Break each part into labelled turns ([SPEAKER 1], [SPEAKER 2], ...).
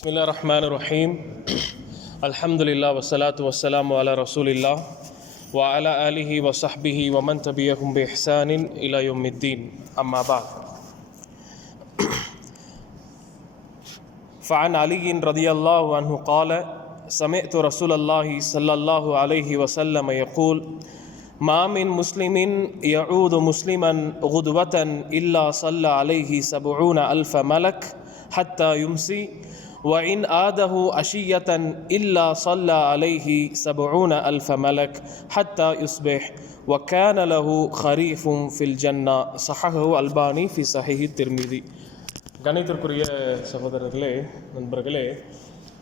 [SPEAKER 1] بسم الله الرحمن الرحيم الحمد لله والصلاة والسلام على رسول الله وعلى آله وصحبه ومن تبعهم بإحسان إلى يوم الدين أما بعد فعن علي رضي الله عنه قال سمعت رسول الله صلى الله عليه وسلم يقول ما من مسلم يعود مسلما غدوة إلا صلى عليه سبعون ألف ملك حتى يمسي وإن آده عشية إلا صلى عليه سبعون ألف ملك حتى يصبح وكان له خريف في الجنة صححه الباني في صحيح الترمذي கணித்திற்குரிய சகோதரர்களே நண்பர்களே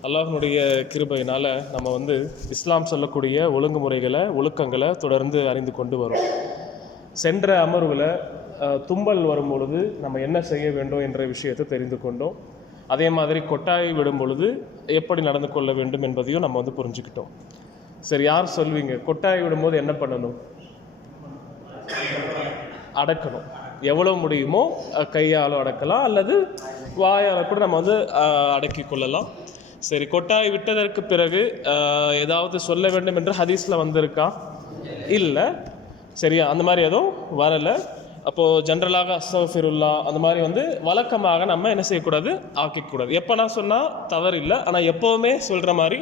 [SPEAKER 1] அல்லாஹ்வுடைய கிருபையினால் நம்ம வந்து இஸ்லாம் சொல்லக்கூடிய ஒழுங்குமுறைகளை ஒழுக்கங்களை தொடர்ந்து அறிந்து கொண்டு வரோம் சென்ற அமர்வில் அஹ், தும்பல் வரும் பொழுது நம்ம என்ன செய்ய வேண்டும் என்ற விஷயத்தை தெரிந்து கொண்டோம் அதே மாதிரி கொட்டாய் விடும் பொழுது எப்படி நடந்து கொள்ள வேண்டும் என்பதையும் நம்ம வந்து புரிஞ்சுக்கிட்டோம். சரி யார் சொல்வீங்க? கொட்டாய் விடும்போது என்ன பண்ணணும்? அடக்கணும். எவ்வளவு முடியுமோ கையால் அடக்கலாம் அல்லது வாயால் கூட நம்ம வந்து அடக்கி கொள்ளலாம். சரி கொட்டாய் விட்டதற்கு பிறகு ஏதாவது சொல்ல வேண்டும் என்று ஹதீஸில் வந்திருக்கா? இல்லை. சரியா? அந்த மாதிரி எதுவும் வரலை. அப்போது ஜென்ரலாக அஸ்தஃபிருல்லா அந்த மாதிரி வந்து வழக்கமாக நம்ம என்ன செய்யக்கூடாது? ஆக்கிக்கூடாது. எப்போ நான் சொன்னால் தவறு இல்லை ஆனால் எப்போவுமே சொல்கிற மாதிரி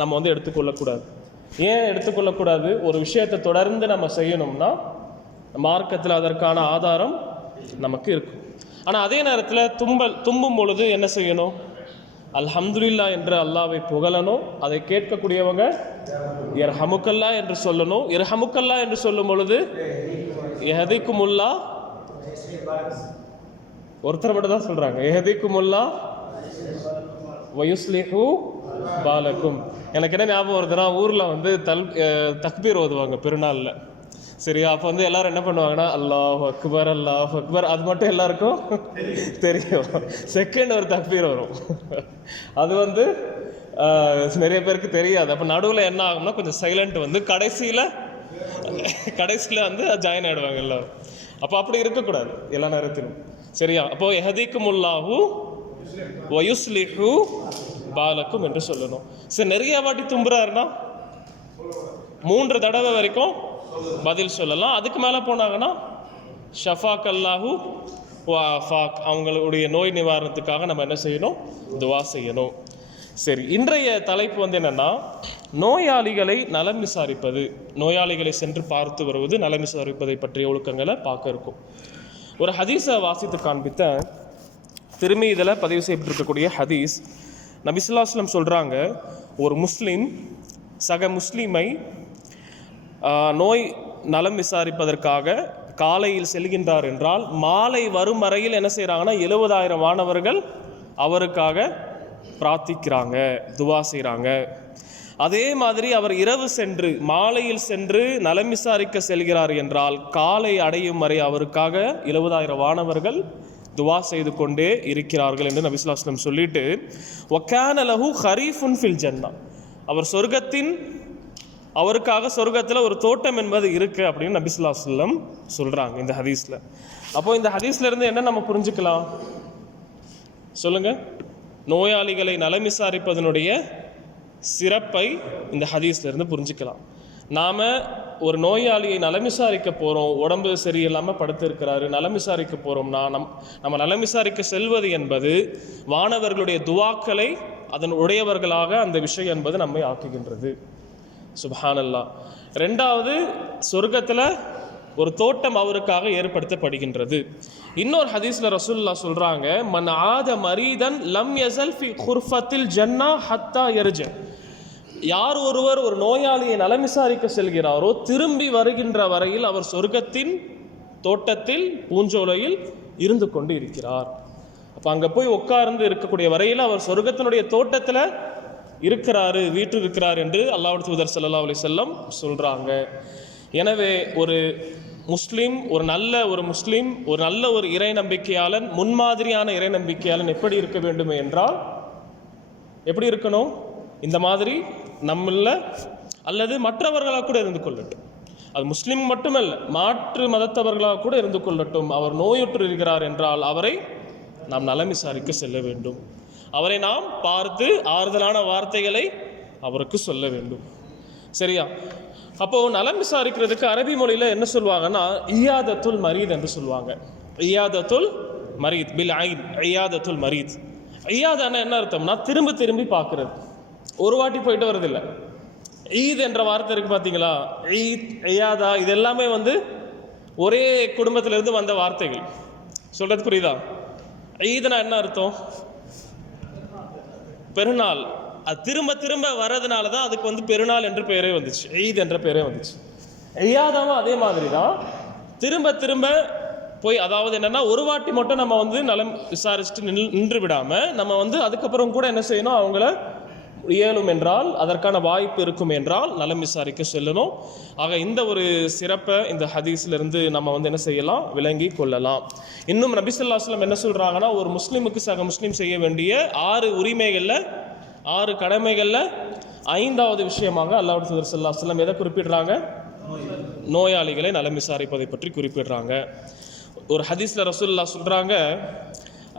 [SPEAKER 1] நம்ம வந்து எடுத்துக்கொள்ளக்கூடாது. ஏன் எடுத்துக்கொள்ளக்கூடாது? ஒரு விஷயத்தை தொடர்ந்து நம்ம செய்யணும்னா மார்க்கத்தில் அதற்கான ஆதாரம் நமக்கு இருக்கும். ஆனால் அதே நேரத்தில் தும்பல் தும்பும் பொழுது என்ன செய்யணும்? அல்ஹம்துலில்லா என்று அல்லாவை புகழணும். அதை கேட்கக்கூடியவங்க இர்ஹமுக்கல்லா என்று சொல்லணும். இர்ஹமுக்கல்லா என்று சொல்லும் பொழுது எஹதிக்குமுல்லா? ஒருத்தர் மட்டும் தான் சொல்கிறாங்க எஹதிக்குமுல்லா? வயுஸ்லிஹு பாலக்கும் எனக்கு என்ன ஞாபகம் வருதுன்னா ஊரில் வந்து தல் தக்பீர் ஓதுவாங்க பெருநாளில். சரியா அப்போ வந்து எல்லாரும் என்ன பண்ணுவாங்கன்னா அல்லாஹ் அக்பர் அல்லாஹ் அக்பர். அது மட்டும் எல்லாருக்கும் தெரியும். செகண்ட் ஒரு தக்பீர் வரும். அது வந்து நிறைய பேருக்கு தெரியாது. அப்போ நடுவில் என்ன ஆகும்னா கொஞ்சம் சைலண்ட் வந்து கடைசியில் கடைசியில் வந்து ஜாயின் ஆயிடுவாங்க எல்லோரும். அப்போ அப்படி இருக்கக்கூடாது எல்லா நேரத்திலும். சரியா? அப்போ எஹதிக்குமுல்லாஹு வயுஸ்லிஹு பாலக்கும் என்று சொல்லணும். சரி நிறைய வாட்டி தும்புறாருன்னா மூன்று தடவை வரைக்கும் பதில் சொல்லலாம். அதுக்கு மேலே போனாங்கன்னா ஷஃபாக் அல்லாஹு வாஃபாக் அவங்களுடைய நோய் நிவாரணத்துக்காக நம்ம என்ன செய்யணும்? துவா செய்யணும். சரி இன்றைய தலைப்பு வந்து என்னென்னா நோயாளிகளை நலம் விசாரிப்பது நோயாளிகளை சென்று பார்த்து வருவது நலம் விசாரிப்பதை பற்றிய ஒழுக்கங்களை பார்க்க இருக்கும். ஒரு ஹதீஸை வாசித்து காண்பித்த திரும்பி இதில் பதிவு செய்யப்பட்டிருக்கக்கூடிய ஹதீஸ் நபிசுல்லாஸ்லம் சொல்கிறாங்க ஒரு முஸ்லீம் சக முஸ்லீமை நோய் நலம் விசாரிப்பதற்காக காலையில் செல்கின்றார் என்றால் மாலை வரும் வரையில் என்ன செய்கிறாங்கன்னா எழுபதாயிரம் மாணவர்கள் அவருக்காக பிரார்த்திக்கிறாங்க துவா செய்கிறாங்க அதே மாதிரி அவர் இரவு சென்று மாலையில் சென்று நலம் விசாரிக்க செல்கிறார் என்றால் காலை அடையும் வரை அவருக்காக எழுபதாயிரம் வானவர்கள் துவா செய்து கொண்டே இருக்கிறார்கள் என்று நபிசுலாஸ்லம் சொல்லிட்டு ஒக்கான லஹு ஹரீஃபுன் ஃபில் ஜன்னா. அவர் சொர்க்கத்தின் அவருக்காக சொர்க்கத்தில் ஒரு தோட்டம் என்பது இருக்கு அப்படின்னு நபிசுல்லாஸ்லம் சொல்கிறாங்க இந்த ஹதீஸில். அப்போ இந்த ஹதீஸ்ல இருந்து என்ன நம்ம புரிஞ்சுக்கலாம்? சொல்லுங்க. நோயாளிகளை நலம் விசாரிப்பதனுடைய சிறப்பை இந்த ஹதீஸ்லேருந்து புரிஞ்சுக்கலாம். நாம் ஒரு நோயாளியை நலம் விசாரிக்க போகிறோம் உடம்பு சரியில்லாமல் படுத்திருக்கிறாரு நலம் விசாரிக்க போகிறோம்னா நம் நம்ம நலம் விசாரிக்க செல்வது என்பது வானவர்களுடைய துவாக்களை அதன் உடையவர்களாக அந்த விஷயம் என்பது நம்மை ஆக்குகின்றது. சுபஹானல்லா. ரெண்டாவது சொர்க்கத்தில் ஒரு தோட்டம் அவருக்காக ஏற்படுத்தப்படுகின்றது. இன்னொரு ஹதீஸ்ல ரசூல்லா சொல்றாங்க மன் ஆத மரீதன் லம் எசல் ஃபி குர்ஃபத்தில் ஜன்னா ஹத்தா எர்ஜ யார் ஒருவர் ஒரு நோயாளியை நலம் விசாரிக்க செல்கிறாரோ திரும்பி வருகின்ற வரையில் அவர் சொர்க்கத்தின் தோட்டத்தில் பூஞ்சோலையில் இருந்து கொண்டு இருக்கிறார். அப்போ அங்கே போய் உட்கார்ந்து இருக்கக்கூடிய வரையில் அவர் சொர்க்கத்தினுடைய தோட்டத்தில் இருக்கிறாரு வீட்டில் இருக்கிறார் என்று அல்லாஹ் தூதர் ஸல்லல்லாஹு அலி செல்லம் சொல்கிறாங்க எனவே ஒரு முஸ்லீம் ஒரு நல்ல ஒரு முஸ்லீம் ஒரு நல்ல ஒரு இறை நம்பிக்கையாளன் முன்மாதிரியான இறை நம்பிக்கையாளன் எப்படி இருக்க வேண்டும் என்றால் எப்படி இருக்கணும்? இந்த மாதிரி நம்மள அல்லது மற்றவர்களாக கூட இருந்து கொள்ளட்டும். அது முஸ்லீம் மட்டுமல்ல மாற்று மதத்தவர்களாக கூட இருந்து கொள்ளட்டும். அவர் நோயுற்று இருக்கிறார் என்றால் அவரை நாம் நலம் விசாரிக்க செல்ல வேண்டும். அவரை நாம் பார்த்து ஆறுதலான வார்த்தைகளை அவருக்கு சொல்ல வேண்டும். சரியா? அப்போது நலம் விசாரிக்கிறதுக்கு அரபி மொழியில் என்ன சொல்லுவாங்கன்னா இயாதத்துல் மரீத் என்று சொல்லுவாங்க. இயாதத்துல் மரீத் பில் ஐன் ஐயாதத்துல் மரீத் ஐயாதான என்ன அர்த்தம்னா திரும்ப திரும்பி பார்க்குறது. ஒரு வாட்டி போயிட்டு வரதில்லை ஈத் என்ற வார்த்தை இருக்குது பார்த்தீங்களா ஈத் ஐயாதா இது எல்லாமே வந்து ஒரே குடும்பத்திலேருந்து வந்த வார்த்தைகள். சொல்கிறது புரியுதா? ஈதுனா என்ன அர்த்தம்? பெருநாள். அது திரும்ப திரும்ப வர்றதுனால தான் அதுக்கு வந்து பெருநாள் என்ற பெயரே வந்துச்சு. ஈத் என்ற பெயரே வந்துச்சு. ஐயாதாவும் அதே மாதிரி தான் திரும்ப திரும்ப போய் அதாவது என்னென்னா ஒரு வாட்டி மட்டும் நம்ம வந்து நலம் விசாரிச்சுட்டு நின் நின்று விடாமல் நம்ம வந்து அதுக்கப்புறம் கூட என்ன செய்யணும்? அவங்கள இயலும் என்றால் அதற்கான வாய்ப்பு இருக்கும் என்றால் நலம் விசாரிக்க செல்லணும். ஆக இந்த ஒரு சிறப்பை இந்த ஹதீஸ்லேருந்து நம்ம வந்து என்ன செய்யலாம்? விளங்கி கொள்ளலாம். இன்னும் நபிசல்லாஸ்லம் என்ன சொல்கிறாங்கன்னா ஒரு முஸ்லீமுக்கு சக முஸ்லீம் செய்ய வேண்டிய ஆறு உரிமைகளில் ஆறு கடமைகளில் ஐந்தாவது விஷயமாக அல்லாஹ் சுதர் சல்லாஹ் எதை குறிப்பிடுறாங்க? நோயாளிகளை நலம் விசாரிப்பதை பற்றி குறிப்பிடுறாங்க. ஒரு ஹதீஸ்ல ரசூல்லா சொல்கிறாங்க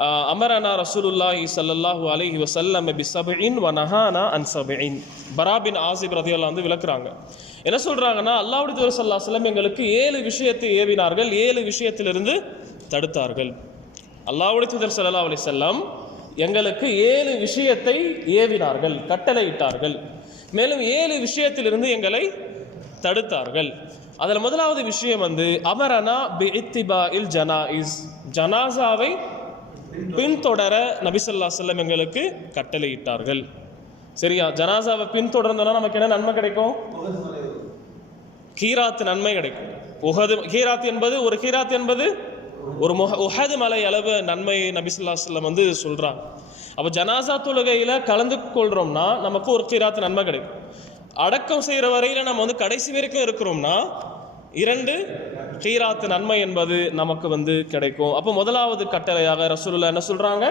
[SPEAKER 1] ஆஹ், அமரனா ரசூலுல்லாஹி ஸல்லல்லாஹு அலைஹி வசல்லம் பி சபின் வனஹானா அன் சபின் பராபின் ஆசிப் ரதியெல்லாம் வந்து விளக்குறாங்க. என்ன சொல்கிறாங்கன்னா அல்லாவுடைய தூதர் சல்லா அலைஹி எங்களுக்கு ஏழு விஷயத்தை ஏவினார்கள் ஏழு விஷயத்திலிருந்து தடுத்தார்கள். அல்லாவுடைய தூதர் சல்லா அலி செல்லம் எங்களுக்கு ஏழு விஷயத்தை ஏவினார்கள் கட்டளையிட்டார்கள். மேலும் ஏழு விஷயத்திலிருந்து எங்களை தடுத்தார்கள். அதில் முதலாவது விஷயம் வந்து அமரனா பி இத்திபா இல் ஜனாஇஸ் ஜனாசாவை பின்தொடர நபிசல்லா செல்லம் எங்களுக்கு கட்டளையிட்டார்கள். சரியா? ஜனாசாவை பின்தொடர்ந்தோன்னா நமக்கு என்ன நன்மை கிடைக்கும்? கீராத்து நன்மை கிடைக்கும். உகது கீராத் என்பது ஒரு கீராத் என்பது ஒரு முஹ உஹது மலை அளவு நன்மை நபிசுல்லா செல்லம் வந்து சொல்கிறாங்க அப்போ ஜனாசா தொழுகையில் கலந்து கொள்கிறோம்னா நமக்கு ஒரு கீராத்து நன்மை கிடைக்கும். அடக்கம் செய்கிற வரையில் நம்ம வந்து கடைசி வரைக்கும் இருக்கிறோம்னா இரண்டு கீராத்து நன்மை என்பது நமக்கு வந்து கிடைக்கும். அப்போ முதலாவது கட்டளையாக ரசூலுல்லா என்ன சொல்கிறாங்க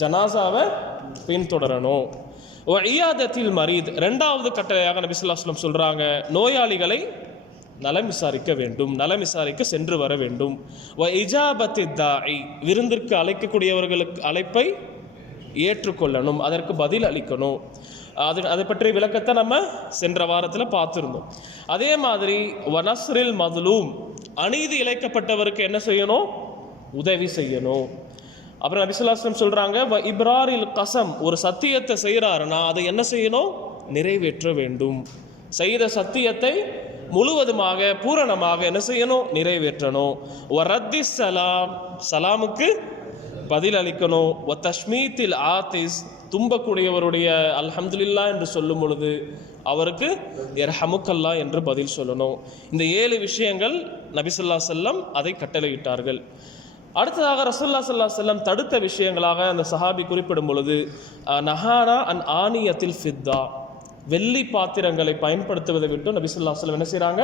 [SPEAKER 1] ஜனாசாவை பின்தொடரணும். இயாதத்தில் மரீத் ரெண்டாவது கட்டளையாக நபிசுல்லாஸ்லம் சொல்கிறாங்க நோயாளிகளை நலம் விசாரிக்க வேண்டும் நலம் விசாரிக்க சென்று வர வேண்டும். வ இஜாபத்தி தாய் விருந்திற்கு அழைக்கக்கூடியவர்களுக்கு அழைப்பை ஏற்றுக்கொள்ளணும் அதற்கு பதில் அளிக்கணும். அது அதை பற்றிய விளக்கத்தை நம்ம சென்ற வாரத்தில் பார்த்துருந்தோம். அதே மாதிரி வனஸ்ரில் மதுலூம் அநீதி இழைக்கப்பட்டவருக்கு என்ன செய்யணும்? உதவி செய்யணும். அப்புறம் நபிசுல்லாஸ்லம் சொல்கிறாங்க "வ இப்ராரில் கசம் ஒரு சத்தியத்தை செய்கிறாருன்னா அதை என்ன செய்யணும்? நிறைவேற்ற வேண்டும். செய்த சத்தியத்தை முழுவதுமாக பூரணமாக என்ன செய்யணும்? நிறைவேற்றணும். ஒ ரத்தி சலாம் சலாமுக்கு பதில் அளிக்கணும் ஒ தஷ்மீத்தில் ஆத்திஸ் தும்பக்கூடியவருடைய அல்ஹம்துலில்லா என்று சொல்லும் பொழுது அவருக்கு எர்ஹமுக்கல்லா என்று பதில் சொல்லணும். இந்த ஏழு விஷயங்கள் நபிசுல்லா செல்லம் அதை கட்டளையிட்டார்கள். அடுத்ததாக ரசூல்லா சல்லா செல்லம் தடுத்த விஷயங்களாக அந்த சஹாபி குறிப்பிடும் பொழுது நஹானா அன் ஆனியத்தில் ஃபித்தா. வெள்ளி பாத்திரங்களை பயன்படுத்துவதை விட்டு நபிசுல்லா சொல்லம் என்ன செய்கிறாங்க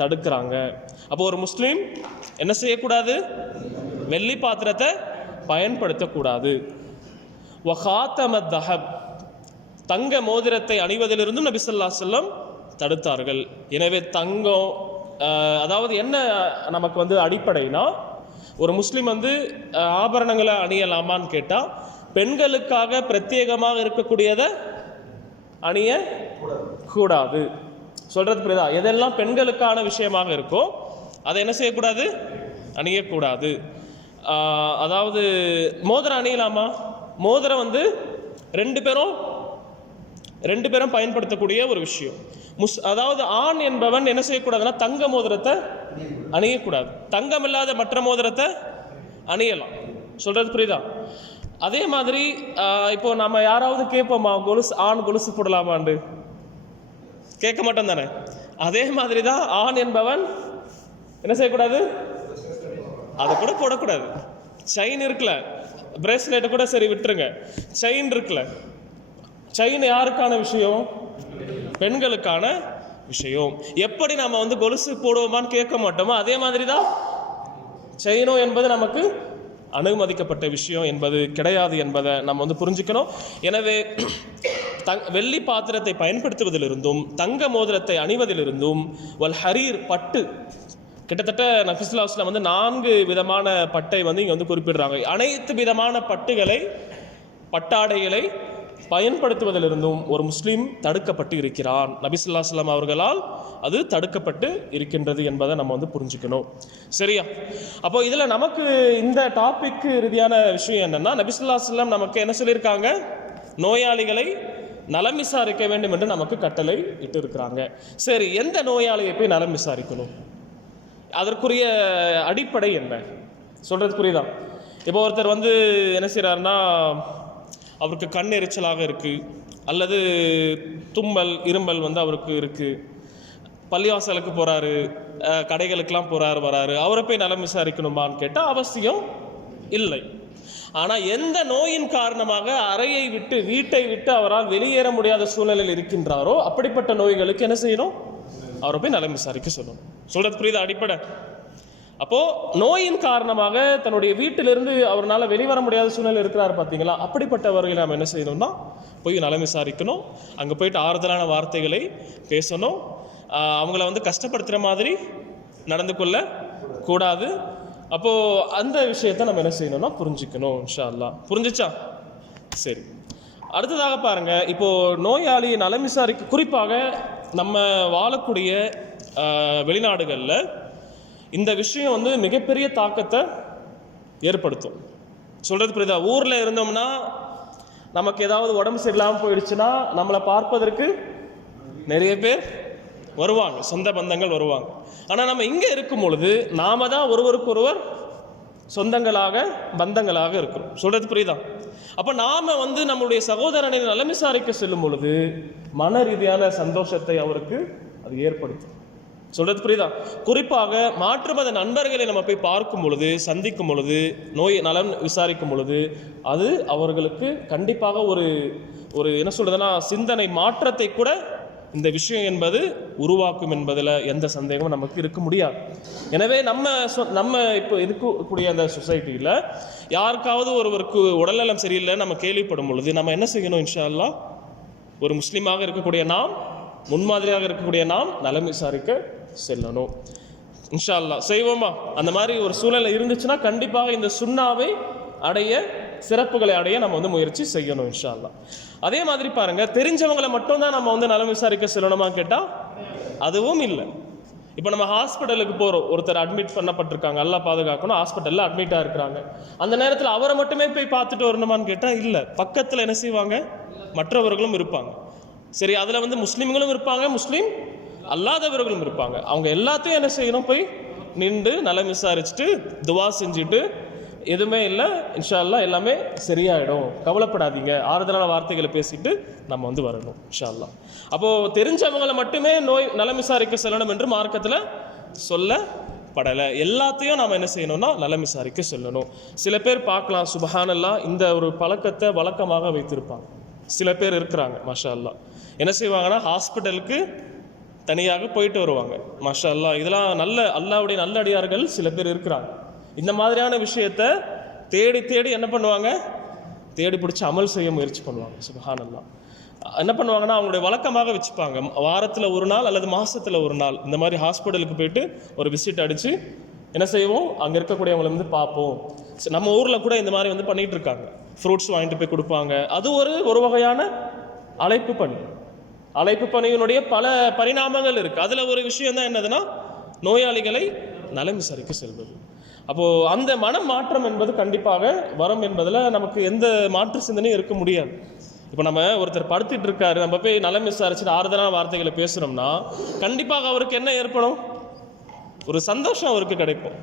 [SPEAKER 1] தடுக்கிறாங்க. அப்போ ஒரு முஸ்லீம் என்ன செய்யக்கூடாது? வெள்ளி பாத்திரத்தை பயன்படுத்தக்கூடாது. வஹாத்தம தஹப் தங்க மோதிரத்தை அணிவதிலிருந்தும் நபி செல்லம் தடுத்தார்கள். எனவே தங்கம் அதாவது என்ன நமக்கு வந்து அடிப்படைனா ஒரு முஸ்லீம் வந்து ஆபரணங்களை அணியலாமான்னு கேட்டால் பெண்களுக்காக பிரத்யேகமாக இருக்கக்கூடியதை அணிய கூடாது. சொல்றது புரியுதா? எதெல்லாம் பெண்களுக்கான விஷயமாக இருக்கோ அதை என்ன செய்யக்கூடாது? அணியக்கூடாது. அதாவது மோதிரம் அணியலாமா? மோதிரம் வந்து ரெண்டு பேரும் ரெண்டு பேரும் பயன்படுத்தக்கூடிய ஒரு விஷயம். முஸ் அதாவது ஆண் என்பவன் என்ன செய்யக்கூடாதுன்னா தங்க மோதிரத்தை அணியக்கூடாது. தங்கம் இல்லாத மற்ற மோதிரத்தை அணியலாம். சொல்றது புரியுதா? அதே மாதிரி இப்போ நம்ம யாராவது கேட்போமா கொலுசு ஆண் கொலுசு போடலாமாண்டு? கேட்க மாட்டோம் தானே? அதே மாதிரி தான் ஆண் என்பவன் என்ன செய்யக்கூடாது? அதை கூட போடக்கூடாது. செயின் இருக்குல்ல பிரேஸ்லெட்டை கூட சரி விட்டுருங்க. செயின் இருக்குல்ல செயின் யாருக்கான விஷயம்? பெண்களுக்கான விஷயம். எப்படி நம்ம வந்து கொலுசு போடுவோமான்னு கேட்க மாட்டோமோ அதே மாதிரி தான் செயினோ என்பது நமக்கு அனுமதிக்கப்பட்ட விஷயம் என்பது கிடையாது என்பதை நம்ம வந்து புரிஞ்சுக்கணும். எனவே தங் வெள்ளி பாத்திரத்தை பயன்படுத்துவதிலிருந்தும் தங்க மோதிரத்தை அணிவதிலிருந்தும் வல் ஹரீர் பட்டு கிட்டத்தட்ட நஃபிஸ்லாஸ்ல வந்து நான்கு விதமான பட்டை வந்து இங்கே வந்து குறிப்பிடுறாங்க. அனைத்து விதமான பட்டுகளை பட்டாடைகளை பயன்படுத்துவதிலிருந்தும் ஒரு முஸ்லீம் தடுக்கப்பட்டு இருக்கிறான். நபிசுல்லா சொல்லம் அவர்களால் அது தடுக்கப்பட்டு இருக்கின்றது என்பதை நம்ம வந்து புரிஞ்சுக்கணும். சரியா? அப்போ இதில் நமக்கு இந்த டாபிக்கு ரீதியான விஷயம் என்னென்னா நபிசுல்லா சொல்லம் நமக்கு என்ன சொல்லியிருக்காங்க? நோயாளிகளை நலம் விசாரிக்க வேண்டும் என்று நமக்கு கட்டளை இட்டு இருக்கிறாங்க சரி எந்த நோயாளியை போய் நலம் விசாரிக்கணும்? அதற்குரிய அடிப்படை என்ன? சொல்கிறது புரியுதா? இப்போ ஒருத்தர் வந்து என்ன செய்கிறாருன்னா அவருக்கு கண் எரிச்சலாக இருக்குது அல்லது தும்மல் இருமல் வந்து அவருக்கு இருக்குது பள்ளிவாசலுக்கு போகிறாரு கடைகளுக்கெலாம் போகிறாரு வராரு. அவரை போய் நலம் விசாரிக்கணுமான்னு கேட்டால் அவசியம் இல்லை. ஆனால் எந்த நோயின் காரணமாக அறையை விட்டு வீட்டை விட்டு அவரால் வெளியேற முடியாத சூழ்நிலையில் இருக்கின்றாரோ அப்படிப்பட்ட நோய்களுக்கு என்ன செய்யணும்? அவரை போய் நலம் விசாரிக்க சொல்லணும். சொல்கிறது புரியுதா அடிப்படை? அப்போ நோயின் காரணமாக தன்னுடைய வீட்டிலிருந்து அவரால் வெளிவர முடியாத சூழ்நிலை இருக்கிறார் பார்த்தீங்களா அப்படிப்பட்டவர்களை நாம் என்ன செய்யணும்னா போய் நலம் விசாரிக்கணும். அங்கே போயிட்டு ஆறுதலான வார்த்தைகளை பேசணும். அவங்கள வந்து கஷ்டப்படுத்துகிற மாதிரி நடந்து கொள்ள கூடாது. அப்போது அந்த விஷயத்தை நம்ம என்ன செய்யணும்னா புரிஞ்சுக்கணும் இன்ஷா அல்லாஹ் புரிஞ்சுச்சா? சரி. அடுத்ததாக பாருங்கள் இப்போது நோயாளி நலம் விசாரிக்க குறிப்பாக நம்ம வாழக்கூடிய வெளிநாடுகளில் இந்த விஷயம் வந்து மிகப்பெரிய தாக்கத்தை ஏற்படுத்தும். சொல்கிறது புரியுதா? ஊரில் இருந்தோம்னா நமக்கு ஏதாவது உடம்பு சரியில்லாமல் போயிடுச்சுன்னா நம்மளை பார்ப்பதற்கு நிறைய பேர் வருவாங்க. சொந்த பந்தங்கள் வருவாங்க. ஆனால் நம்ம இங்கே இருக்கும் பொழுது நாம தான் ஒருவருக்கொருவர் சொந்தங்களாக பந்தங்களாக இருக்கிறோம். சொல்கிறது புரியுதா? அப்போ நாம் வந்து நம்மளுடைய சகோதரனை நலம் விசாரிக்க செல்லும் பொழுது மன ரீதியான சந்தோஷத்தை அவருக்கு அது ஏற்படுத்தும். சொல்றது புரியுதா? குறிப்பாக மாற்று மத நண்பர்களை நம்ம போய் பார்க்கும் பொழுது சந்திக்கும் பொழுது நோய் நலன் விசாரிக்கும் பொழுது அது அவர்களுக்கு கண்டிப்பாக ஒரு ஒரு என்ன சொல்றதுன்னா சிந்தனை மாற்றத்தை கூட இந்த விஷயம் என்பது உருவாக்கும் என்பதில் எந்த சந்தேகமும் நமக்கு இருக்க முடியாது. எனவே நம்ம சொ- நம்ம இப்போ இருக்கக்கூடிய அந்த சொசைட்டியில் யாருக்காவது ஒருவருக்கு உடல்நலம் சரியில்லை நம்ம கேள்விப்படும் பொழுது நம்ம என்ன செய்யணும் இன்ஷா அல்லாஹ் ஒரு முஸ்லீமாக இருக்கக்கூடிய நாம் முன்மாதிரியாக இருக்கக்கூடிய நாம் நலம் விசாரிக்க செல்லணும். இன்ஷா அல்லாஹ் செய்வோமா? அந்த மாதிரி ஒரு சூழ்நிலை இருந்துச்சுன்னா கண்டிப்பாக இந்த சுண்ணாவை அடைய சிறப்புகளை அடைய நம்ம வந்து முயற்சி செய்யணும் இன்ஷா அல்லா அதே மாதிரி பாருங்க தெரிஞ்சவங்களை மட்டும்தான் நம்ம வந்து நலம் விசாரிக்க செல்லணுமா கேட்டால் அதுவும் இல்லை. இப்போ நம்ம ஹாஸ்பிட்டலுக்கு போகிறோம் ஒருத்தர் அட்மிட் பண்ணப்பட்டிருக்காங்க. எல்லாம் பாதுகாக்கணும். ஹாஸ்பிட்டலில் அட்மிட்டாக இருக்கிறாங்க. அந்த நேரத்தில் அவரை மட்டுமே போய் பார்த்துட்டு வரணுமான்னு கேட்டால் இல்லை. பக்கத்தில் என்ன செய்வாங்க? மற்றவர்களும் இருப்பாங்க. சரி அதில் வந்து முஸ்லீம்களும் இருப்பாங்க முஸ்லீம் அல்லாதவர்களும் இருப்பாங்க. அவங்க எல்லாத்தையும் என்ன செய்யணும்? போய் நின்று நலம் விசாரிச்சுட்டு துவா செஞ்சுட்டு எதுவுமே இல்லை. இன்ஷா எல்லாமே சரியாயிடும். கவலைப்படாதீங்க. ஆறுதலான வார்த்தைகளை பேசிட்டு நம்ம வந்து வரணும் இன்ஷா அப்போது தெரிஞ்சவங்களை மட்டுமே நோய் நலம் விசாரிக்க செல்லணும் என்று மார்க்கத்தில் சொல்லப்படலை. எல்லாத்தையும் நாம் என்ன செய்யணும்னா நலம் விசாரிக்க சொல்லணும். சில பேர் பார்க்கலாம் சுபஹானல்லா இந்த ஒரு பழக்கத்தை வழக்கமாக வைத்திருப்பாங்க. சில பேர் இருக்கிறாங்க மஷா அல்லா என்ன செய்வாங்கன்னா ஹாஸ்பிட்டலுக்கு தனியாக போயிட்டு வருவாங்க. மாஷா அல்லாஹ் இதெல்லாம் நல்ல அல்லாவுடைய நல்ல அடியார்கள் சில பேர் இருக்கிறாங்க. இந்த மாதிரியான விஷயத்த தேடி தேடி என்ன பண்ணுவாங்க? தேடி பிடிச்சி அமல் செய்ய முயற்சி பண்ணுவாங்க. சுபஹான் அல்லா என்ன பண்ணுவாங்கன்னா அவங்களுடைய வழக்கமாக வச்சுப்பாங்க. வாரத்தில் ஒரு நாள் அல்லது மாதத்தில் ஒரு நாள் இந்த மாதிரி ஹாஸ்பிட்டலுக்கு போயிட்டு ஒரு விசிட் அடித்து என்ன செய்வோம்? அங்கே இருக்கக்கூடியவங்களை வந்து பார்ப்போம். நம்ம ஊரில் கூட இந்த மாதிரி வந்து பண்ணிகிட்டு இருக்காங்க. ஃப்ரூட்ஸ் வாங்கிட்டு போய் கொடுப்பாங்க. அது ஒரு ஒரு வகையான அழைப்பு பண்ணி அழைப்பு பணியினுடைய பல பரிணாமங்கள் இருக்குது அதில் ஒரு விஷயம் தான் என்னதுன்னா நோயாளிகளை நலம் விசாரிக்க செல்வது. அப்போது அந்த மன மாற்றம் என்பது கண்டிப்பாக வரும் என்பதில் நமக்கு எந்த மாற்று சிந்தனையும் இருக்க முடியாது. இப்போ நம்ம ஒருத்தர் படுத்துட்டு இருக்காரு நம்ம போய் நலம் விசாரிச்சுட்டு ஆறுதலான வார்த்தைகளை பேசுகிறோம்னா கண்டிப்பாக அவருக்கு என்ன ஏற்படும்? ஒரு சந்தோஷம் அவருக்கு கிடைக்கும்.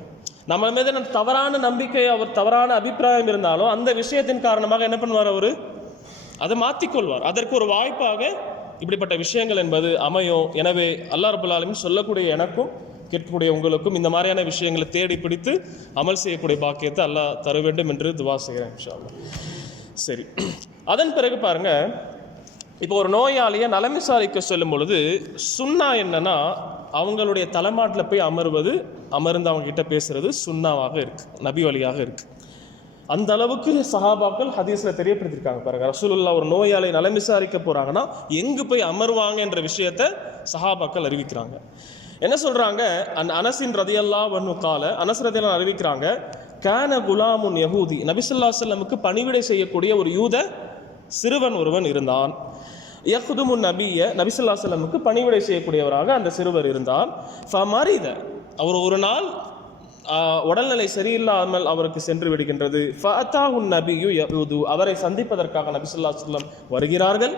[SPEAKER 1] நம்ம மீது தவறான நம்பிக்கை அவர் தவறான அபிப்பிராயம் இருந்தாலும் அந்த விஷயத்தின் காரணமாக என்ன பண்ணுவார் அவர்? அதை மாற்றிக்கொள்வார் அதற்கு ஒரு வாய்ப்பாக இப்படிப்பட்ட விஷயங்கள் என்பது அமையும். எனவே அல்லா ரபுல் சொல்லக்கூடிய எனக்கும் கேட்கக்கூடிய உங்களுக்கும் இந்த மாதிரியான விஷயங்களை தேடி பிடித்து அமல் செய்யக்கூடிய பாக்கியத்தை அல்லாஹ் தர வேண்டும் என்று துவா செய்கிறேன் இன்ஷா சரி. அதன் பிறகு பாருங்க இப்போ ஒரு நோயாளியை நலம் விசாரிக்க சொல்லும் பொழுது சுண்ணா என்னன்னா அவங்களுடைய தலைமாட்டில் போய் அமர்வது அமர்ந்து அவங்க கிட்ட பேசுறது சுண்ணாவாக இருக்கு நபி வழியாக இருக்கு. அந்த அளவுக்கு சஹாபாக்கள் ஹதீஸ்ல தெரியப்படுத்திருக்காங்க பாருங்க. ரசூலுல்லா ஒரு நோயாளி நலம் விசாரிக்க போறாங்கன்னா எங்கு போய் அமர்வாங்க என்ற விஷயத்த சஹாபாக்கள் அறிவிக்கிறாங்க. என்ன சொல்றாங்க? அந் அனசின் ரதியல்லா வன்னு கால அனஸ் ரதியல்லா அறிவிக்கிறாங்க கேன குலாமுன் யகூதி நபிசுல்லா செல்லமுக்கு பணிவிடை செய்யக்கூடிய ஒரு யூத சிறுவன் ஒருவன் இருந்தான். யஹுதுமுன் நபிய நபிசுல்லா செல்லமுக்கு பணிவிடை செய்யக்கூடியவராக அந்த சிறுவர் இருந்தார் ஃபமரித அவர் ஒரு நாள் உடல்நிலை சரியில்லாமல் அவருக்கு சென்று விடுகின்றது. ஃபஅதாஹுன் நபியு யூது அவரை சந்திப்பதற்காக நபிசுல்லா செல்லம் வருகிறார்கள்.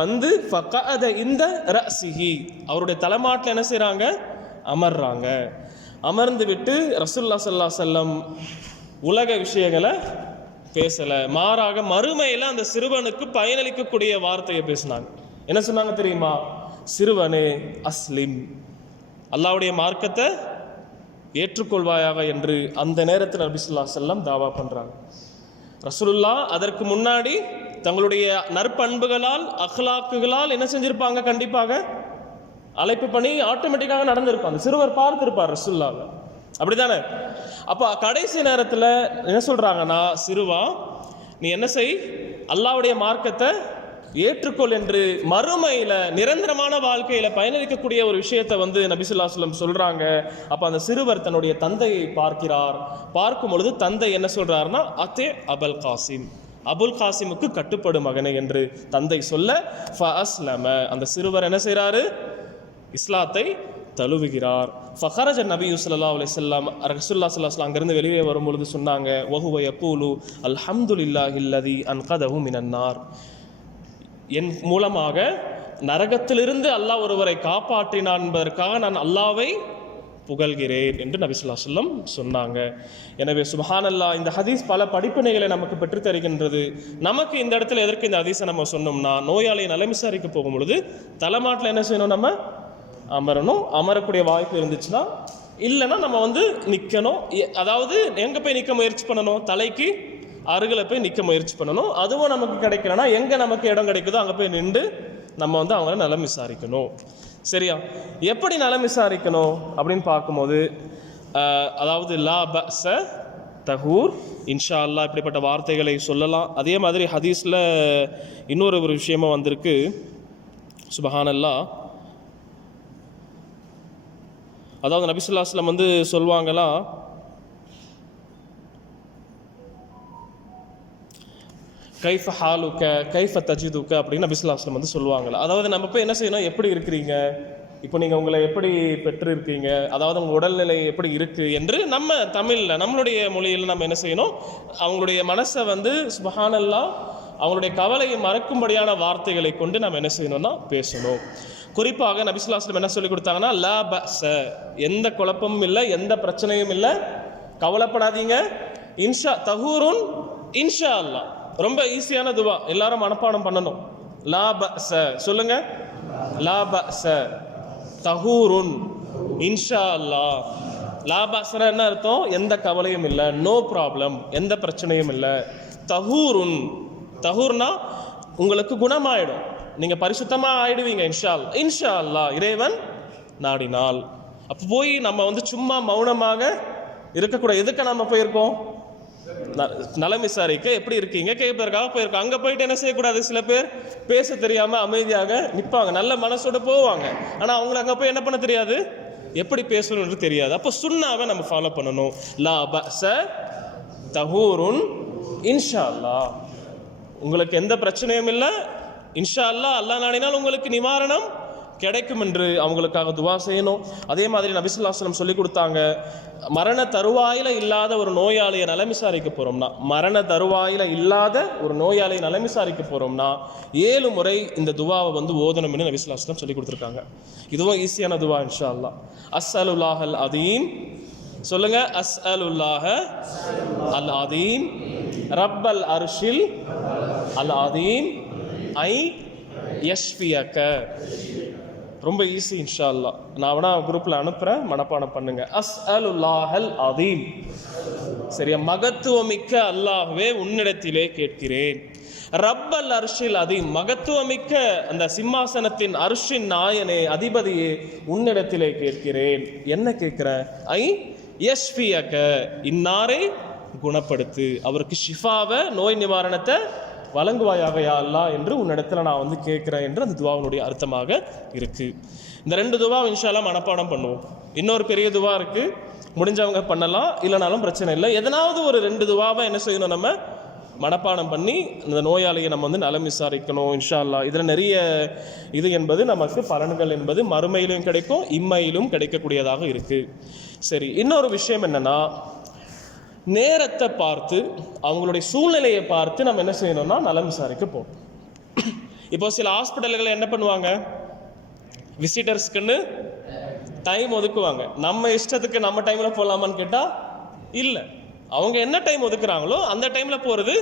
[SPEAKER 1] வந்து ஃபகஅத இந்த ரசிஹி அவருடைய தலைமாட்டில் என்ன செய்கிறாங்க அமர்றாங்க. அமர்ந்து விட்டு ரசுல்லா சல்லா செல்லம் உலக விஷயங்களை பேசலை. மாறாக மறுமையில் அந்த சிறுவனுக்கு பயனளிக்கக்கூடிய வார்த்தையை பேசினாங்க. என்ன சொன்னாங்க தெரியுமா? சிறுவனே அஸ்லிம். அல்லாவுடைய மார்க்கத்தை ஏற்றுக்கொள்வாயாக என்று அந்த நேரத்தில் நபிசுல்லா செல்லம் தாவா பண்ணுறாங்க ரசூலுல்லா அதற்கு முன்னாடி தங்களுடைய நற்பண்புகளால் அஹ்லாக்குகளால் என்ன செஞ்சுருப்பாங்க? கண்டிப்பாக அழைப்பு பண்ணி ஆட்டோமேட்டிக்காக நடந்திருப்பாங்க. அந்த சிறுவர் பார்த்திருப்பார் ரசூல்லாவை அப்படிதானே அப்போ கடைசி நேரத்தில் என்ன சொல்கிறாங்கன்னா சிறுவா நீ என்ன செய்? அல்லாவுடைய மார்க்கத்தை ஏற்றுக்கொள் என்று மறுமையில் நிரந்தரமான வாழ்க்கையில் பயனளிக்கக்கூடிய ஒரு விஷயத்தை வந்து நபிசுல்லாஸ்லம் சொல்கிறாங்க அப்போ அந்த சிறுவர் தன்னுடைய தந்தையை பார்க்கிறார். பார்க்கும் பொழுது தந்தை என்ன சொல்கிறாருன்னா அத்தே அபல் காசிம். அபுல் காசிமுக்கு கட்டுப்படும் மகனே என்று தந்தை சொல்ல ஃபஸ்லம அந்த சிறுவர் என்ன செய்கிறாரு இஸ்லாத்தை தழுவுகிறார். ஃபஹரஜ நபி ஸல்லல்லாஹு அலைஹி வஸல்லம் ரசூலுல்லாஹ் ஸல்லல்லாஹு அலைஹி வெளியே வரும்பொழுது சொன்னாங்க ஒஹுவ யகூலு அல்ஹம்துலில்லாஹி அல்லதி அன்கதஹு மினன்னார் என் மூலமாக நரகத்திலிருந்து அல்லாஹ் ஒருவரை காப்பாற்றினான் என்பதற்காக நான் அல்லாவை புகழ்கிறேன் என்று நபிசுல்லா சொல்லம் சொன்னாங்க. எனவே சுபஹானல்லாஹ் இந்த ஹதீஸ் பல படிப்பினைகளை நமக்கு பெற்றுத்தருகின்றது. நமக்கு இந்த இடத்துல எதற்கு இந்த ஹதீஸை நம்ம சொன்னோம்னா நோயாளியை நலம் விசாரிக்க போகும் பொழுது தலைமாட்டில் என்ன செய்யணும் நம்ம? அமரணும். அமரக்கூடிய வாய்ப்பு இருந்துச்சுன்னா இல்லைன்னா நம்ம வந்து நிற்கணும் அதாவது எங்கே போய் நிற்க முயற்சி பண்ணணும்? தலைக்கு அருகில் போய் நிற்க முயற்சி பண்ணணும். அதுவும் நமக்கு கிடைக்கலன்னா எங்கே நமக்கு இடம் கிடைக்குதோ அங்கே போய் நின்று நம்ம வந்து அவங்கள நலம் விசாரிக்கணும். சரியா? எப்படி நலம் விசாரிக்கணும் அப்படின்னு பார்க்கும்போது அதாவது லா ப ச தஹூர் இன்ஷா அல்லாஹ் இப்படிப்பட்ட வார்த்தைகளை சொல்லலாம். அதே மாதிரி ஹதீஸில் இன்னொரு ஒரு விஷயமும் வந்திருக்கு. சுபஹானல்லா அதாவது நபிசுல்லாஸ்லம் வந்து சொல்லுவாங்களா கைஃப ஹாலுக்க கைஃப தஜிதுக்க அப்படின்னு நபிசுல்லாஸ்லம் வந்து சொல்லுவாங்களா அதாவது நம்ம போய் என்ன செய்யணும்? எப்படி இருக்கிறீங்க? இப்போ நீங்கள் உங்களை எப்படி பெற்றிருக்கீங்க? அதாவது உங்கள் உடல்நிலை எப்படி இருக்குது என்று நம்ம தமிழில் நம்மளுடைய மொழியில் நம்ம என்ன செய்யணும்? அவங்களுடைய மனசை வந்து சுபஹானல்லாம் அவங்களுடைய கவலையை மறக்கும்படியான வார்த்தைகளை கொண்டு நம்ம என்ன செய்யணும்னா பேசணும். குறிப்பாக நபிசுல்லாஸ்லம் என்ன சொல்லி கொடுத்தாங்கன்னா லா ச எந்த குழப்பமும் இல்லை எந்த பிரச்சனையும் இல்லை. கவலைப்படாதீங்க. இன்ஷா தஹூருன் இன்ஷா அல்லாஹ். ரொம்ப ஈஸியான துவா. எல்லாரும் மனப்பாடம் பண்ணணும். லா ச சொல்லுங்க. லா ச தஹூருன். இன்ஷா அல்லாஹ் லாபாசனா என்ன அர்த்தம்? எந்த கவலையும் இல்லை. No problem. எந்த பிரச்சனையும் இல்லை. தஹூருன். தஹூர்னா உங்களுக்கு குணமாயிடும். நீங்க பரிசுத்தமா ஆயிடுவீங்க இன்ஷா இன்ஷா அல்லாஹ் இறைவன் நாடினால். அப்போ போய் நம்ம வந்து சும்மா மௌனமாக இருக்கக்கூடாது. எதுக்கு நம்ம போயிருக்கோம்? நலம் விசாரிக்க எப்படி இருக்கீங்க? கேட்பதற்காக போயிருக்கோம். அங்கே போயிட்டு என்ன செய்யக்கூடாது? சில பேர் பேச தெரியாமல் அமைதியாக நிற்பாங்க நல்ல மனசோட போவாங்க. ஆனால் அவங்கள அங்கே போய் என்ன பண்ண தெரியாது? எப்படி பேசணும்னு தெரியாது. அப்போ சுண்ணாவை நம்ம ஃபாலோ பண்ணணும். லா ச தஹூருன் இன்ஷா அல்லாஹ் உங்களுக்கு எந்த பிரச்சனையும் இல்லை. இன்ஷா அல்லா அல்லாஹ் நாடினால் உங்களுக்கு நிவாரணம் கிடைக்கும் என்று அவங்களுக்காக துவா செய்யணும். அதே மாதிரி நபிசுல்லாஸ்லம் சொல்லி கொடுத்தாங்க மரண தருவாயில இல்லாத ஒரு நோயாளியை நலம் விசாரிக்க போகிறோம்னா மரண தருவாயில இல்லாத ஒரு நோயாளியை நலம் விசாரிக்க ஏழு முறை இந்த துவாவை வந்து ஓதணும்னு நபிசுல்லாஸ்லம் சொல்லி கொடுத்துருக்காங்க. இதுவும் ஈஸியான துவா இன்ஷா அல்லாஹ் அஸ்அலுல்லாஹல் அதீம். சொல்லுங்க அஸ்அலுல்லாஹ அல் அதீம். ரப்பல் அர்ஷில் அல் அதீம். ஐ யஷ்பியக்க ரொம்ப ஈஸி இன்ஷா அல்லா நான் வேணா குரூப்பில் அனுப்புகிறேன் மனப்பாடம் பண்ணுங்க. அஸ் அல் அதீம் சரியா? மகத்துவமிக்க அல்லாஹ்வே உன்னிடத்திலே கேட்கிறேன். ரப்பல் அர்ஷில் அதீம் மகத்துவமிக்க அந்த சிம்மாசனத்தின் அர்ஷின் நாயனே அதிபதியே உன்னிடத்திலே கேட்கிறேன். என்ன கேட்குற? ஐ யஷ்பியக்க இன்னாரை குணப்படுத்து. அவருக்கு ஷிஃபாவை நோய் நிவாரணத்தை வழங்குவாயாக யா அல்லா என்று உன்னிடத்துல நான் வந்து கேட்குறேன் என்று அந்த துவாவினுடைய அர்த்தமாக இருக்குது இந்த ரெண்டு துவா இன்ஷாலாம் மனப்பாடம் பண்ணுவோம். இன்னொரு பெரிய துவா இருக்குது முடிஞ்சவங்க பண்ணலாம். இல்லைனாலும் பிரச்சனை இல்லை. எதனாவது ஒரு ரெண்டு துவாவை என்ன செய்யணும் நம்ம? மனப்பாடம் பண்ணி இந்த நோயாளியை நம்ம வந்து நலம் விசாரிக்கணும் இன்ஷா அல்லாஹ் இதில் நிறைய இது என்பது நமக்கு பலன்கள் என்பது மறுமையிலும் கிடைக்கும் இம்மையிலும் கிடைக்கக்கூடியதாக இருக்குது சரி இன்னொரு விஷயம் என்னன்னா நேரத்தை பார்த்து அவங்களுடைய சூழ்நிலையை பார்த்து நம்ம என்ன செய்யணும்னா நலம் விசாரிக்க போகணும். இப்போ சில ஹாஸ்பிட்டல்கள் என்ன பண்ணுவாங்க? விசிட்டர்ஸ்க்குன்னு டைம் ஒதுக்குவாங்க. நம்ம இஷ்டத்துக்கு நம்ம டைமில் போகலாமான்னு கேட்டால் இல்லை. அவங்க என்ன டைம் ஒதுக்குறாங்களோ அந்த டைமில் போகிறது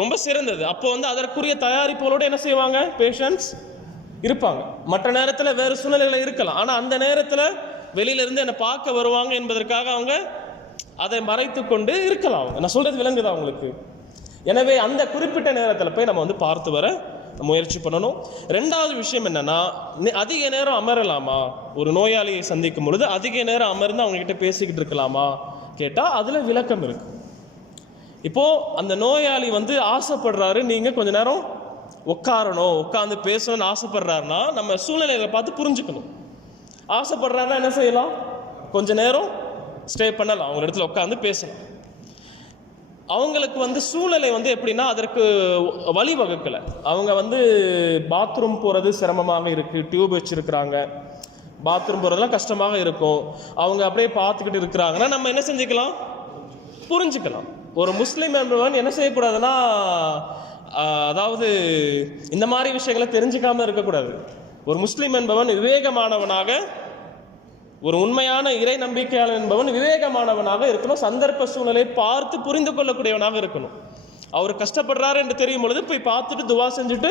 [SPEAKER 1] ரொம்ப சிறந்தது. அப்போ வந்து அதற்குரிய தயாரிப்புகளோடு என்ன செய்வாங்க? பேஷண்ட்ஸ் இருப்பாங்க. மற்ற நேரத்தில் வேறு சூழ்நிலைகள் இருக்கலாம். ஆனால் அந்த நேரத்தில் வெளியிலேருந்து என்னை பார்க்க வருவாங்க என்பதற்காக அவங்க அதை மறைத்து கொண்டு இருக்கலாம். அவங்க நான் சொல்கிறது விளங்குதா அவங்களுக்கு எனவே அந்த குறிப்பிட்ட நேரத்தில் போய் நம்ம வந்து பார்த்து வர முயற்சி பண்ணணும். ரெண்டாவது விஷயம் என்னன்னா அதிக நேரம் அமரலாமா? ஒரு நோயாளியை சந்திக்கும் பொழுது அதிக நேரம் அமர்ந்து அவங்ககிட்ட பேசிக்கிட்டு இருக்கலாமா? கேட்டால் அதில் விளக்கம் இருக்கு. இப்போ அந்த நோயாளி வந்து ஆசைப்படுறாரு நீங்கள் கொஞ்ச நேரம் உட்காரணும் உட்காந்து பேசணும்னு ஆசைப்படுறாருன்னா நம்ம சூழ்நிலைகளை பார்த்து புரிஞ்சுக்கணும். ஆசைப்படுறாருன்னா என்ன செய்யலாம்? கொஞ்ச நேரம் ஸ்டே பண்ணலாம். அவங்க இடத்துல உட்காந்து பேசலாம் அவங்களுக்கு வந்து சூழ்நிலை வந்து எப்படின்னா அதற்கு வழிவகுக்கலை. அவங்க வந்து பாத்ரூம் போகிறது சிரமமாக இருக்குது டியூப் வச்சுருக்கிறாங்க. பாத்ரூம் போகிறதுலாம் கஷ்டமாக இருக்கும். அவங்க அப்படியே பார்த்துக்கிட்டு இருக்கிறாங்கன்னா நம்ம என்ன செஞ்சுக்கலாம்? புரிஞ்சுக்கலாம். ஒரு முஸ்லீம் என்பவன் என்ன செய்யக்கூடாதுன்னா அதாவது இந்த மாதிரி விஷயங்களை தெரிஞ்சுக்காமல் இருக்கக்கூடாது. ஒரு முஸ்லீம் என்பவன் விவேகமானவனாக ஒரு உண்மையான இறை நம்பிக்கையாளன் என்பவன் விவேகமானவனாக இருக்கணும் சந்தர்ப்ப சூழ்நிலையை பார்த்து புரிந்து கொள்ளக்கூடியவனாக இருக்கணும். அவர் கஷ்டப்படுறாரு என்று தெரியும் பொழுது போய் பார்த்துட்டு துவா செஞ்சுட்டு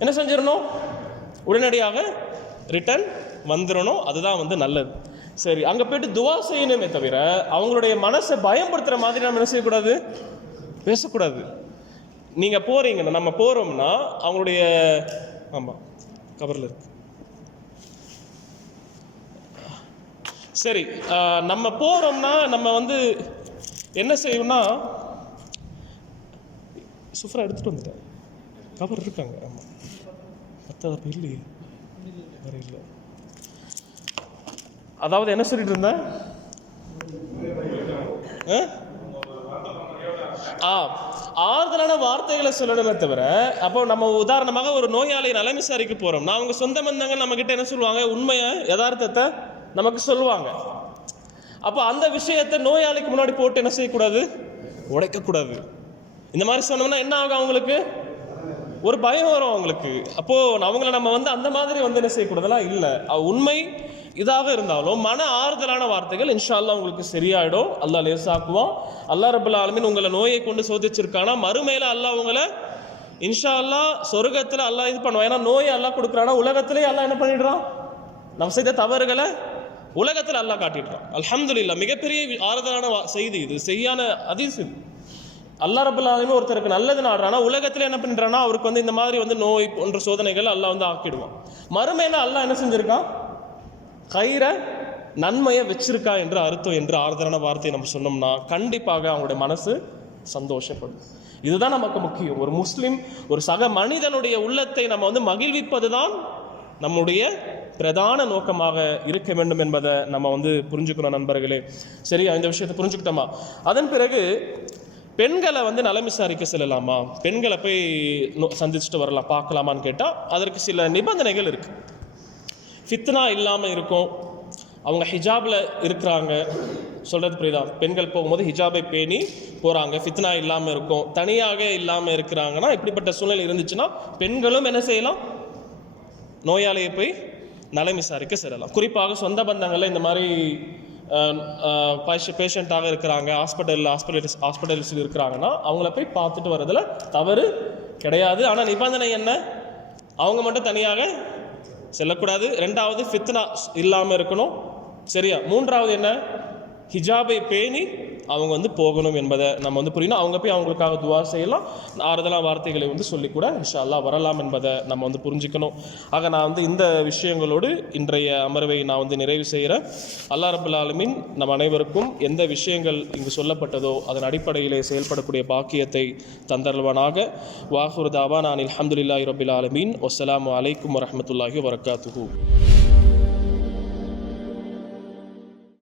[SPEAKER 1] என்ன செஞ்சிடணும்? உடனடியாக ரிட்டர்ன் வந்துடணும். அதுதான் வந்து நல்லது. சரி அங்கே போயிட்டு துவா செய்யணுமே தவிர அவங்களுடைய மனசை பயன்படுத்துகிற மாதிரி நம்ம என்ன செய்யக்கூடாது? பேசக்கூடாது. நீங்கள் போறீங்க நம்ம போகிறோம்னா அவங்களுடைய ஆமாம் கவரில் இருக்குது சரி நம்ம போகிறோம்னா நம்ம வந்து என்ன செய்யணும்னா சூப்பராக எடுத்துகிட்டு வந்துட்டேன். கவர் இருக்காங்க ஆமாம் பத்தாவது இல்லையே. வேறு இல்லை. அதாவது என்ன சொல்லிட்டு இருந்தேன்? ஆ? ஆ ஆறுதலான வார்த்தைகளை சொல்லணுமே தவிர அப்போ நம்ம உதாரணமாக ஒரு நோயாளி நலம் விசாரிக்க நான் அவங்க சொந்த பந்தங்கள் நம்மக்கிட்ட என்ன சொல்லுவாங்க? உண்மையை யதார்த்தத்தை? நமக்கு சொல்லுவாங்க. அப்போ அந்த விஷயத்தை நோயாளிக்கு முன்னாடி போட்டு என்ன செய்யக்கூடாது? உடைக்கக்கூடாது. இந்த மாதிரி சொன்னோம்னா என்ன ஆகும் அவங்களுக்கு? ஒரு பயம் வரும் அவங்களுக்கு. அப்போது அவங்கள நம்ம வந்து அந்த மாதிரி வந்து என்ன செய்யக்கூடாதுலாம் இல்லை. உண்மை இதாக இருந்தாலும் மன ஆறுதலான வார்த்தைகள் இன்ஷா உங்களுக்கு சரியாயிடும். அல்லா லேசாக்குவான். அல்லா ரபுல்லா ஆலமின் உங்களை நோயை கொண்டு சோதிச்சிருக்கானா? மறுமையில் அல்லா உங்களை இன்ஷா அல்லா சொர்க்கத்தில் அல்லா இது பண்ணுவான். ஏன்னா நோயை எல்லாம் கொடுக்குறானா? உலகத்திலேயே எல்லாம் என்ன பண்ணிடுறான்? நம்ம செய்த தவறுகளை உலகத்தில் அல்லாஹ் காட்டிடுறான் அல்ஹம்துலில்லாஹ் மிகப்பெரிய ஆறுதலான செய்தி இது செய்யான அதிஸ் இது. அல்லாஹ் ஒருத்தருக்கு நல்லது நாடுறானா உலகத்தில் என்ன பண்ணுறானா அவருக்கு வந்து இந்த மாதிரி வந்து நோய் போன்ற சோதனைகள் அல்லாஹ் வந்து ஆக்கிடுவான். மறுமையில அல்லாஹ் என்ன செஞ்சுருக்கான்? கயிறை நன்மையை வச்சிருக்கா என்று அர்த்தம் என்று ஆறுதலான வார்த்தையை நம்ம சொன்னோம்னா கண்டிப்பாக அவங்களுடைய மனசு சந்தோஷப்படும். இதுதான் நமக்கு முக்கியம். ஒரு முஸ்லீம் ஒரு சக மனிதனுடைய உள்ளத்தை நம்ம வந்து மகிழ்விப்பது தான் நம்முடைய பிரதான நோக்கமாக இருக்க வேண்டும் என்பதை நம்ம வந்து புரிஞ்சுக்கணும் நண்பர்களே. சரியா? இந்த விஷயத்தை புரிஞ்சுக்கிட்டோமா? அதன் பிறகு பெண்களை வந்து நலம் விசாரிக்க செல்லலாமா? பெண்களை போய் நோ- சந்திச்சுட்டு வரலாம் பார்க்கலாமான்னு கேட்டால் அதற்கு சில நிபந்தனைகள் இருக்குது ஃபித்னா இல்லாமல் இருக்கும். அவங்க ஹிஜாபில் இருக்கிறாங்க. சொல்கிறது புரியுதா? பெண்கள் போகும்போது ஹிஜாபை பேணி போகிறாங்க ஃபித்னா இல்லாமல் இருக்கும். தனியாக இல்லாமல் இருக்கிறாங்கன்னா இப்படிப்பட்ட சூழ்நிலை இருந்துச்சுன்னா பெண்களும் என்ன செய்யலாம்? நோயாளியை போய் நலம் விசாரிக்க செல்லலாம். குறிப்பாக சொந்த பந்தங்களில் இந்த மாதிரி பேஷண்ட்டாக இருக்கிறாங்க ஹாஸ்பிட்டலில் ஹாஸ்பிட்டல்ஸ் ஹாஸ்பிட்டல்ஸில் இருக்கிறாங்கன்னா அவங்கள போய் பார்த்துட்டு வர்றதுல தவறு கிடையாது. ஆனால் நிபந்தனை என்ன? அவங்க மட்டும் தனியாக செல்லக்கூடாது. ரெண்டாவது ஃபித்னா இல்லாமல் இருக்கணும். சரியா? மூன்றாவது என்ன? ஹிஜாபை பேணி அவங்க வந்து போகணும் என்பதை நம்ம வந்து புரியணும். அவங்க போய் அவங்களுக்காக துவா செய்யலாம். ஆறுதலாக வார்த்தைகளை வந்து சொல்லி கூட இன்ஷா அல்லாஹ் வரலாம் என்பதை நம்ம வந்து புரிஞ்சுக்கணும். ஆக நான் வந்து இந்த விஷயங்களோடு இன்றைய அமர்வை நான் வந்து நிறைவு செய்கிறேன். அல்லா ரபுல் நம் அனைவருக்கும் எந்த விஷயங்கள் இங்கு சொல்லப்பட்டதோ அதன் அடிப்படையிலே செயல்படக்கூடிய பாக்கியத்தை தந்தல்வனாக வாஹுர் தாவா நான் அல்ஹம்துலில்லாஹி ரபில் ஆலமீன். வஸ்ஸலாமு அலைக்கும் வரமத்துல்லாஹி வரகாத்துஹூ